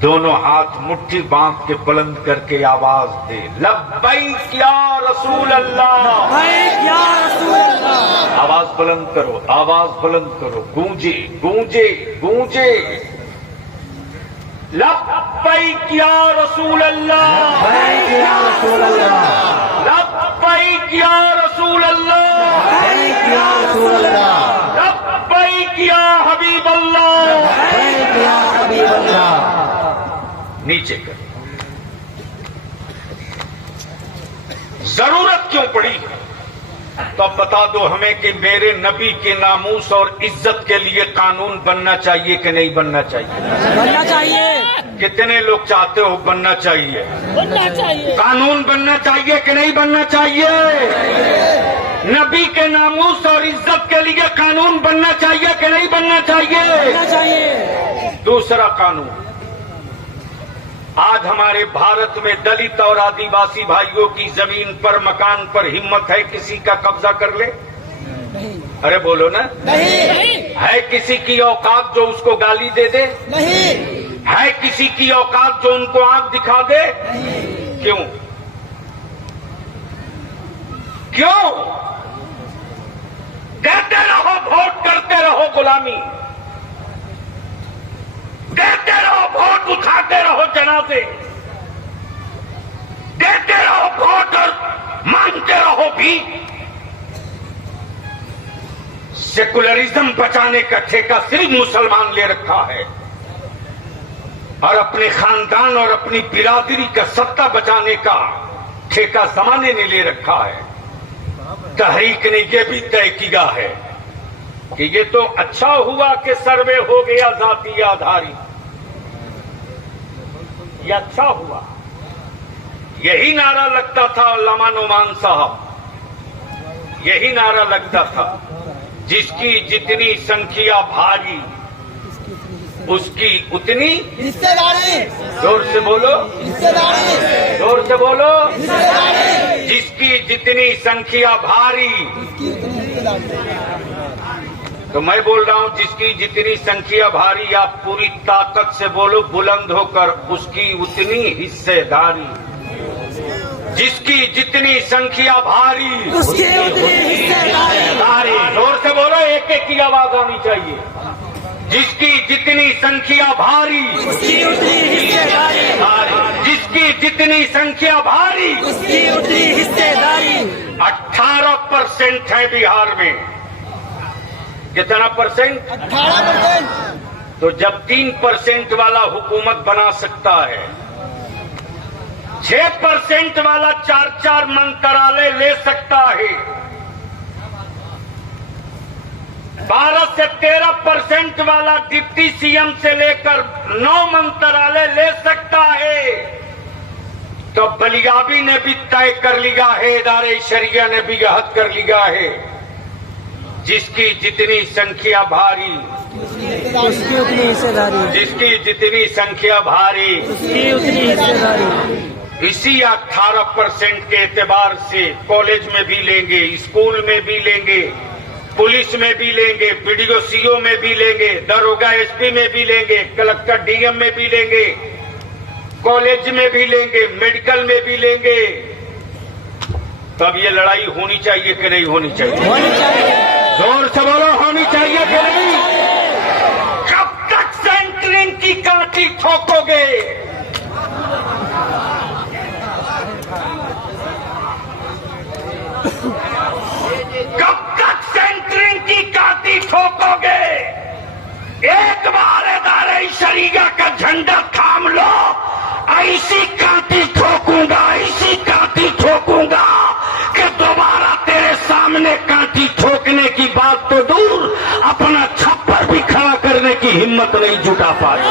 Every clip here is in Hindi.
दोनों हाथ मुट्ठी बांध के बुलंद करके आवाज दे, लब्बैक या रसूल अल्लाह, लब्बैक या रसूल अल्लाह। आवाज बुलंद करो, आवाज बुलंद करो, गूंजे गूंजे गूंजे। लब्बैक या रसूल अल्लाह, लब्बैक या रसूल अल्लाह, लब्बैक या रसूल अल्लाह, लब्बैक या रसूल अल्लाह, लब्बैक या हबीब अल्लाह। लब्बैक या हबीब अल्लाह। नीचे कर। जरूरत क्यों पड़ी? तो अब बता दो हमें कि मेरे नबी के नामूस और इज्जत के लिए कानून बनना चाहिए कि नहीं बनना चाहिए? बनना चाहिए। कितने लोग चाहते हो बनना चाहिए? बनना चाहिए। कानून बनना चाहिए कि नहीं बनना चाहिए? नबी के नामूस और इज्जत के लिए कानून बनना चाहिए कि नहीं बनना चाहिए? बनना चाहिए। दूसरा कानून, आज हमारे भारत में दलित और आदिवासी भाइयों की जमीन पर, मकान पर हिम्मत है किसी का कब्जा कर ले? नहीं। अरे बोलो ना। नहीं। है किसी की औकात जो उसको गाली दे दे? नहीं। है किसी की औकात जो उनको आंख दिखा दे? नहीं। क्यों? क्यों? कहते रहो वोट, करते रहो गुलामी, देते रहो वोट, उठाते रहो जनाजे, देते रहो वोट और मांगते रहो भी। सेकुलरिज्म बचाने का ठेका सिर्फ मुसलमान ले रखा है और अपने खानदान और अपनी बिरादरी का सत्ता बचाने का ठेका जमाने ने ले रखा है। तहरीक ने यह भी तय किया है कि ये तो अच्छा हुआ कि सर्वे हो गया जातीय आधारित, ये अच्छा हुआ। यही नारा लगता था अल्लामा नुमान साहब, यही नारा लगता था, जिसकी जितनी संख्या भारी उसकी उतनी हिस्सेदारी। जोर से बोलो, हिस्सेदारी। जोर से बोलो। हिस्सेदारी। जिसकी जितनी संख्या भारी, तो मैं बोल रहा हूं जिसकी जितनी संख्या भारी, आप पूरी ताकत से बोलो बुलंद होकर, उसकी उतनी हिस्सेदारी। जिसकी जितनी संख्या भारी, उसकी उतनी हिस्सेदारी। जोर से बोलो, एक एक की आवाज आनी चाहिए। जिसकी जितनी संख्या भारी, उसकी उतनी हिस्सेदारी। जिसकी जितनी संख्या भारी, उसकी उतनी हिस्सेदारी। 18% है बिहार में। कितना परसेंट? 18%। तो जब 3% वाला हुकूमत बना सकता है, 6% वाला 4 मंत्रालय ले सकता है, 12 से 13% वाला डिप्टी सीएम से लेकर 9 मंत्रालय ले सकता है, तो बलियाबी ने भी तय कर लिया है, इदारे शरिया ने भी यहद कर लिया है, जिसकी जितनी संख्या भारी, उसकी उतनी हिस्सेदारी। जिसकी जितनी संख्या भारी, उसकी उतनी हिस्सेदारी। इसी 18% के एतबार से कॉलेज में भी लेंगे, स्कूल में भी लेंगे, पुलिस में भी लेंगे, बीडीओ सीओ में भी लेंगे, दरोगा एसपी में भी लेंगे, कलेक्टर डीएम में भी लेंगे, कॉलेज में भी लेंगे, मेडिकल में भी लेंगे। तब ये लड़ाई होनी चाहिए कि नहीं होनी चाहिए? होनी चाहिए। जोर से बोलो, होनी चाहिए कि नहीं? कब तक सेंटरिंग की कांटी ठोकोगे? कब तक सेंटरिंग की कांटी ठोकोगे? एक बार इदारे शरिया का झंडा थाम लो, ऐसी कांटी ठोकूंगा, ऐसी कांटी ठोकूंगा कि दोबारा तेरे सामने कांटी ठोकने की बात तो दूर, अपना छप्पर भी खड़ा करने की हिम्मत नहीं जुटा पाई।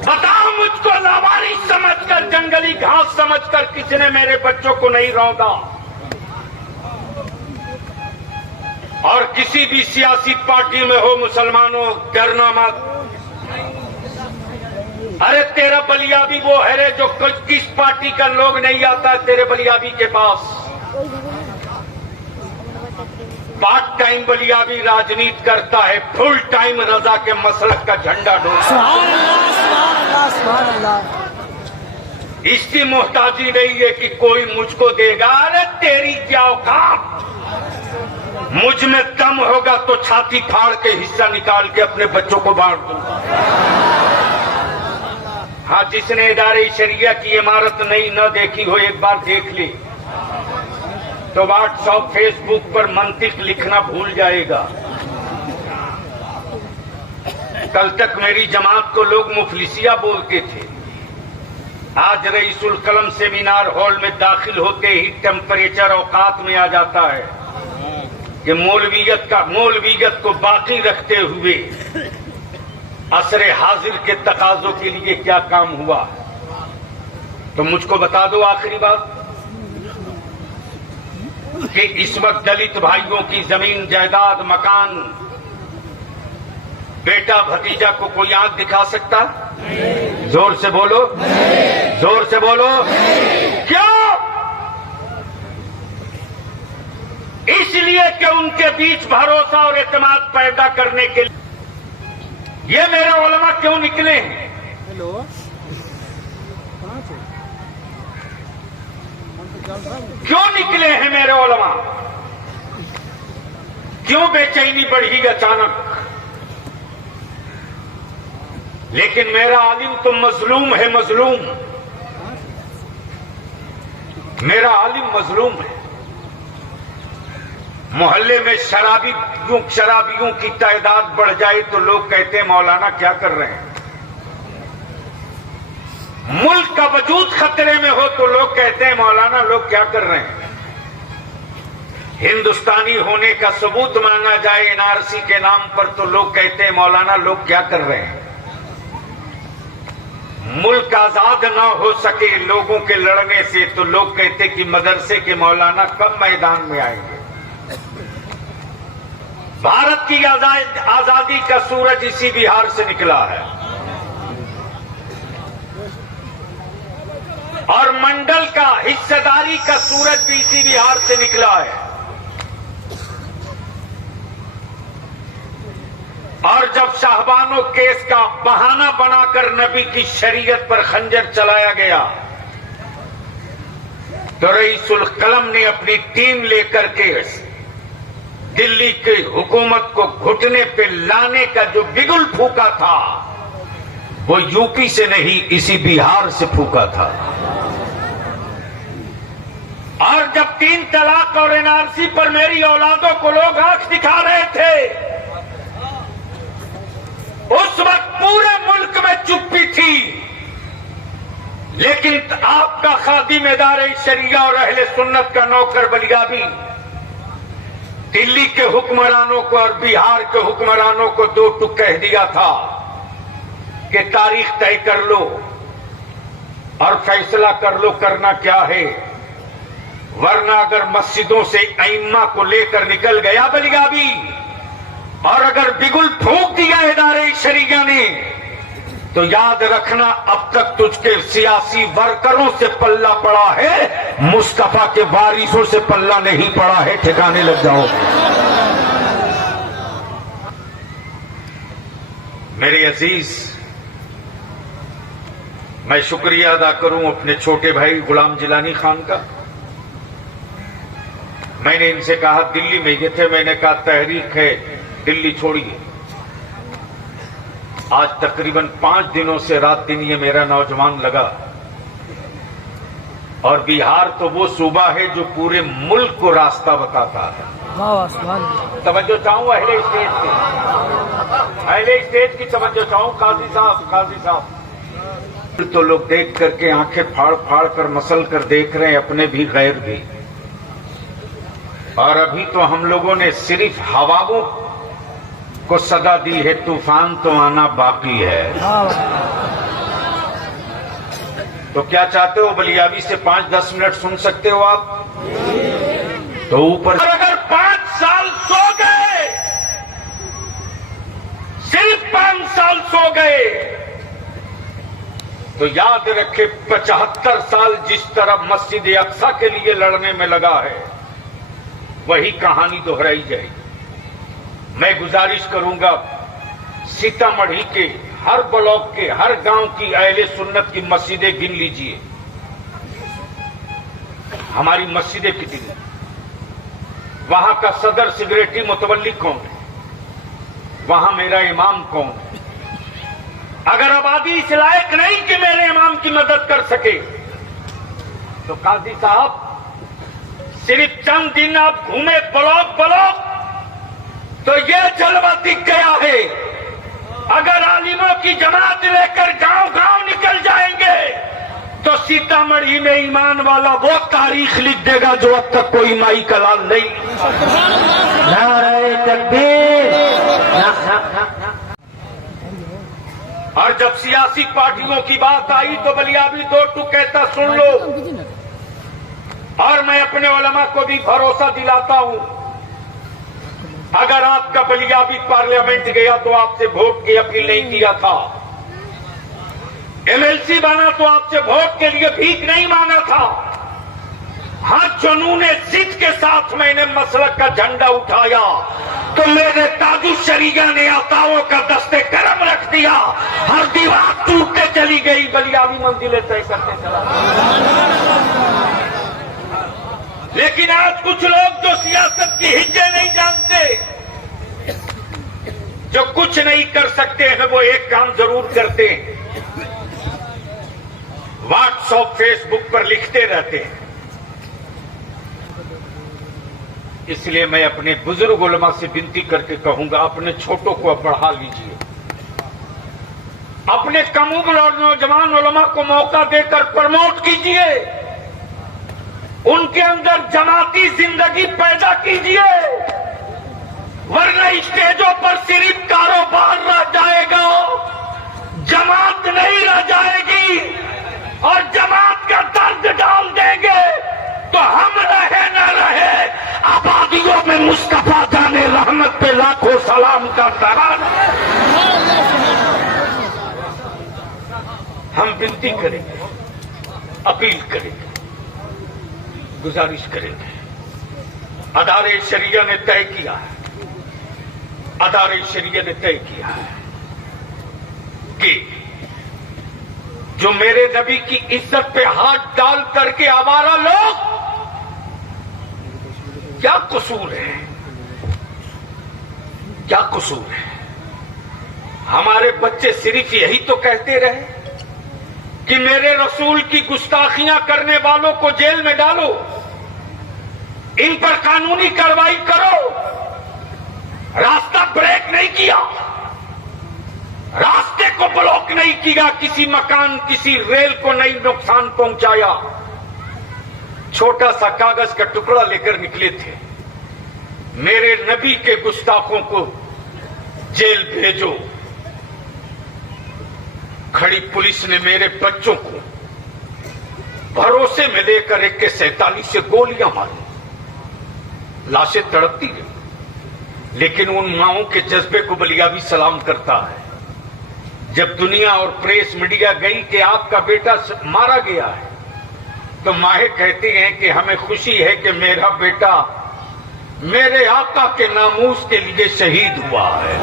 बताओ मुझको, लावारिस समझकर, जंगली घास समझकर किसने मेरे बच्चों को नहीं रौंदा? और किसी भी सियासी पार्टी में हो, मुसलमानों डरना मत। अरे तेरा बलियाबी वो है रे जो किस पार्टी का लोग नहीं आता है तेरे बलियाबी के पास। पार्ट टाइम बलियाबी राजनीति करता है, फुल टाइम रजा के मसलक का झंडा ढोता है। इसकी मोहताजी नहीं है कि कोई मुझको देगा। अरे तेरी क्या औकात, मुझ में दम होगा तो छाती फाड़ के हिस्सा निकाल के अपने बच्चों को बांट दूंगा। हाँ, जिसने इदारे शरिया की इमारत नहीं न देखी हो एक बार देख ली तो व्हाट्सएप फेसबुक पर मंतिक लिखना भूल जाएगा। कल तक मेरी जमात को लोग मुफलिसिया बोलते थे, आज रईसुल कलम सेमिनार हॉल में दाखिल होते ही टेम्परेचर औकात में आ जाता है कि मौलवियत को बाकी रखते हुए असरे हाजिर के तकाजों के लिए क्या काम हुआ। तो मुझको बता दो आखिरी बात कि इस वक्त दलित भाइयों की जमीन जायदाद मकान बेटा भतीजा को कोई आंख दिखा सकता? जोर से बोलो, जोर से बोलो। क्यों? इसलिए कि उनके बीच भरोसा और एतमाद पैदा करने के लिए ये मेरे उलमा क्यों निकले हैं? हेलो, क्यों निकले हैं मेरे उलमा? क्यों बेचैनी बढ़ी अचानक? लेकिन मेरा आलिम तो मजलूम है, मजलूम। मेरा आलिम मजलूम है। मोहल्ले में शराबियों की तादाद बढ़ जाए तो लोग कहते हैं मौलाना क्या कर रहे हैं। मुल्क का वजूद खतरे में हो तो लोग कहते हैं मौलाना लोग क्या कर रहे हैं। हिंदुस्तानी होने का सबूत मांगा जाए एनआरसी के नाम पर तो लोग कहते हैं मौलाना लोग क्या कर रहे हैं। मुल्क आजाद ना हो सके लोगों के लड़ने से तो लोग कहते कि मदरसे के मौलाना कब मैदान में आएंगे। भारत की आजादी का सूरज इसी बिहार से निकला है और मंडल का हिस्सेदारी का सूरज भी इसी बिहार से निकला है। और जब शाहबानो केस का बहाना बनाकर नबी की शरीयत पर खंजर चलाया गया तो रईसुल कलम ने अपनी टीम लेकर के दिल्ली की हुकूमत को घुटने पे लाने का जो बिगुल फूका था वो यूपी से नहीं इसी बिहार से फूका था। और जब 3 तलाक और एनआरसी पर मेरी औलादों को लोग आंख दिखा रहे थे उस वक्त पूरे मुल्क में चुप्पी थी। लेकिन आपका खादिम इदारे शरिया और अहले सुन्नत का नौकर बलियाबी दिल्ली के हुक्मरानों को और बिहार के हुक्मरानों को 2 टुक कह दिया था कि तारीख तय कर लो और फैसला कर लो करना क्या है, वरना अगर मस्जिदों से अइम्मा को लेकर निकल गया बलियाबी और अगर बिगुल फूंक दिया इदारे शरिया ने तो याद रखना अब तक तुझके सियासी वर्करों से पल्ला पड़ा है, मुस्तफा के वारिसों से पल्ला नहीं पड़ा है। ठिकाने लग जाओ। मेरे अजीज, मैं शुक्रिया अदा करूं अपने छोटे भाई गुलाम जिलानी खान का। मैंने इनसे कहा दिल्ली में ये थे, मैंने कहा तहरीक है दिल्ली छोड़िए। आज तकरीबन 5 दिनों से रात दिन ये मेरा नौजवान लगा। और बिहार तो वो सूबा है जो पूरे मुल्क को रास्ता बताता है। तवज्जो चाहूं अहले स्टेज की तवज्जो चाहूं। काजी साहब तो लोग देख करके आंखें फाड़ फाड़ कर मसल कर देख रहे हैं, अपने भी गैर भी। और अभी तो हम लोगों ने सिर्फ हवाओं को सदा दी है, तूफान तो आना बाकी है। तो क्या चाहते हो बलियाबी से 5-10 मिनट सुन सकते हो आप? तो ऊपर अगर 5 साल सो गए, सिर्फ 5 साल सो गए तो याद रखे 75 साल जिस तरह मस्जिद अक्सा के लिए लड़ने में लगा है, वही कहानी दोहराई जाएगी। मैं गुजारिश करूंगा, सीतामढ़ी के हर ब्लॉक के हर गांव की अहले सुन्नत की मस्जिदें गिन लीजिए। हमारी मस्जिदें कितनी, वहां का सदर सिगरेटी मुतवल्ली कौन है, वहां मेरा इमाम कौन है। अगर आबादी इस लायक नहीं कि मेरे इमाम की मदद कर सके, तो काजी साहब सिर्फ चंद दिन आप घूमे ब्लॉक ब्लॉक तो ये जलवा दिख गया है। अगर आलिमों की जमात लेकर गांव गांव निकल जाएंगे तो सीतामढ़ी में ईमान वाला वो तारीख लिख देगा जो अब तक कोई माई कलाल नहीं। नारे तकबीर। और जब सियासी पार्टियों की बात आई तो बलियाबी दो टू कहता सुन लो। और मैं अपने उलमा को भी भरोसा दिलाता हूं, अगर आपका बलियाबी पार्लियामेंट गया तो आपसे वोट की अपील नहीं किया था, एमएलसी बना तो आपसे वोट के लिए भीख नहीं मांगा था। हर जुनूने जिद के साथ मैंने मसलक का झंडा उठाया तो मेरे ताजु शरीया ने अताओं का दस्ते करम रख दिया। हर दीवार टूटते चली गई, बलियाबी मंजिलें तय करते चला। लेकिन आज कुछ लोग जो सियासत की हिज्जे नहीं जानते, जो कुछ नहीं कर सकते हैं, वो एक काम जरूर करते हैं, व्हाट्सएप फेसबुक पर लिखते रहते हैं। इसलिए मैं अपने बुजुर्ग उलमा से विनती करके कहूंगा, अपने छोटों को बढ़ा लीजिए, अपने कम उम्र और नौजवान उलमा को मौका देकर प्रमोट कीजिए, उनके अंदर जमाती जिंदगी पैदा कीजिए, वरना स्टेजों पर सिर्फ कारोबार रह जाएगा, जमात नहीं रह जाएगी। और जमात का दर्द डाल देंगे तो हम रहे न रहे, आबादियों में मुस्तफा जाने रहमत पे लाखों सलाम का दरार। हम विनती करेंगे, अपील करेंगे, गुजारिश करेंगे। अदारे शरिया ने तय किया है, अदारे शरिया ने तय किया है कि जो मेरे नबी की इज्जत पे हाथ डाल करके आवारा लोग, क्या कसूर है, क्या कसूर है। हमारे बच्चे सिर्फ यही तो कहते रहे कि मेरे रसूल की गुस्ताखियां करने वालों को जेल में डालो, इन पर कानूनी कार्रवाई करो। रास्ता ब्रेक नहीं किया, रास्ते को ब्लॉक नहीं किया, किसी मकान किसी रेल को नहीं नुकसान पहुंचाया। छोटा सा कागज का टुकड़ा लेकर निकले थे, मेरे नबी के गुस्ताखों को जेल भेजो। खड़ी पुलिस ने मेरे बच्चों को भरोसे में लेकर AK-47 से गोलियां मारी, लाशें तड़पती गई। लेकिन उन माओं के जज्बे को बलियाबी सलाम करता है। जब दुनिया और प्रेस मीडिया गई कि आपका बेटा मारा गया है, तो माहें कहती हैं कि हमें खुशी है कि मेरा बेटा मेरे आका के नामूस के लिए शहीद हुआ है।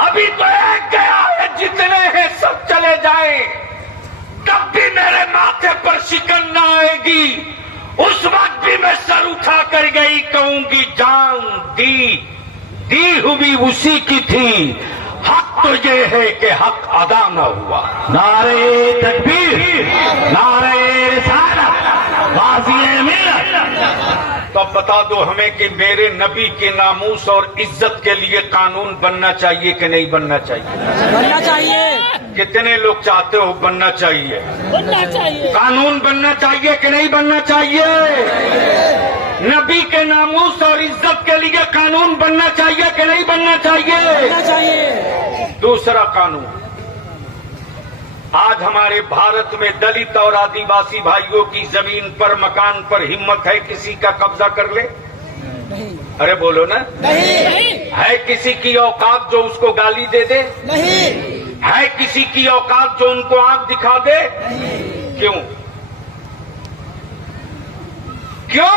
अभी तो एक गया है, जितने हैं सब चले जाएं, तब भी मेरे माथे पर शिकन न आएगी। उस वक्त भी मैं सर उठा कर गई, कहूंगी जान दी हुई उसी की थी, हक तो ये है कि हक अदा न हुआ। नारे तकबीर, नारे रिसालत, गाज़ी मिल्लत। तो अब बता दो हमें कि मेरे नबी के नामूस और इज्जत के लिए कानून बनना चाहिए कि नहीं बनना चाहिए? बनना चाहिए। कितने लोग चाहते हो बनना चाहिए? बनना चाहिए। कानून बनना चाहिए कि नहीं बनना चाहिए? नबी के नामूस और इज्जत के लिए कानून बनना चाहिए कि नहीं बनना चाहिए? बनना चाहिए। दूसरा कानून, आज हमारे भारत में दलित और आदिवासी भाइयों की जमीन पर, मकान पर हिम्मत है किसी का कब्जा कर ले? नहीं। अरे बोलो ना। नहीं। है किसी की औकात जो उसको गाली दे दे? नहीं। है किसी की औकात जो उनको आंख दिखा दे? क्यों? क्यों?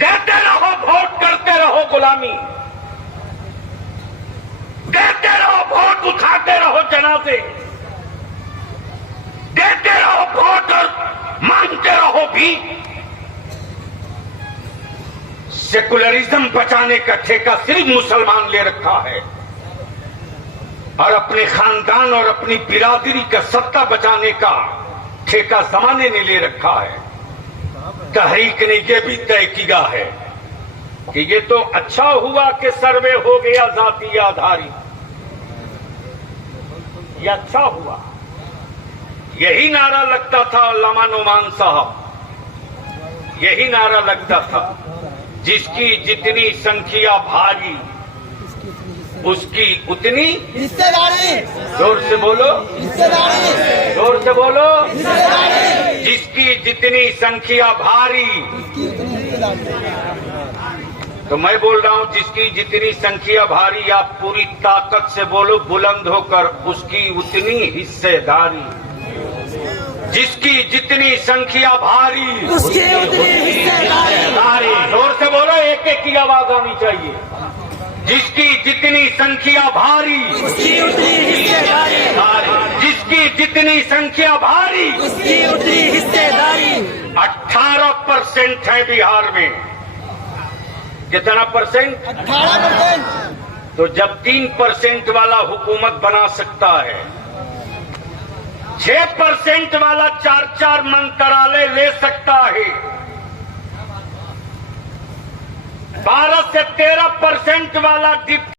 कहते रहो वोट, करते रहो गुलामी, कहते रहो वोट, उठाते रहो जनाजे, देते रहो वोट और मांगते रहो भी। सेकुलरिज्म बचाने का ठेका सिर्फ मुसलमान ले रखा है और अपने खानदान और अपनी बिरादरी का सत्ता बचाने का ठेका जमाने ने ले रखा है। तहरीक ने यह भी तय किया है कि ये तो अच्छा हुआ कि सर्वे हो गया जातीय आधारित, ये अच्छा हुआ। यही नारा लगता था अल्लामा नोमान साहब, यही नारा लगता था, जिसकी जितनी संख्या भारी उसकी उतनी हिस्सेदारी। जोर से बोलो, हिस्सेदारी। जोर से बोलो। हिस्सेदारी। जिसकी जितनी संख्या भारी, तो मैं बोल रहा हूं जिसकी जितनी संख्या भारी, आप पूरी ताकत से बोलो बुलंद होकर, उसकी उतनी हिस्सेदारी। जिसकी जितनी संख्या भारी उसकी उतनी हिस्सेदारी। जोर से बोलो, एक एक की आवाज आनी चाहिए। जिसकी जितनी संख्या भारी उसकी उतनी हिस्सेदारी। जिसकी जितनी संख्या भारी उसकी उतनी हिस्सेदारी। 18% है बिहार में। कितना परसेंट? 18%। तो जब 3% वाला हुकूमत बना सकता है, 6% वाला 4 मंत्रालय ले सकता है, 12 से 13% वाला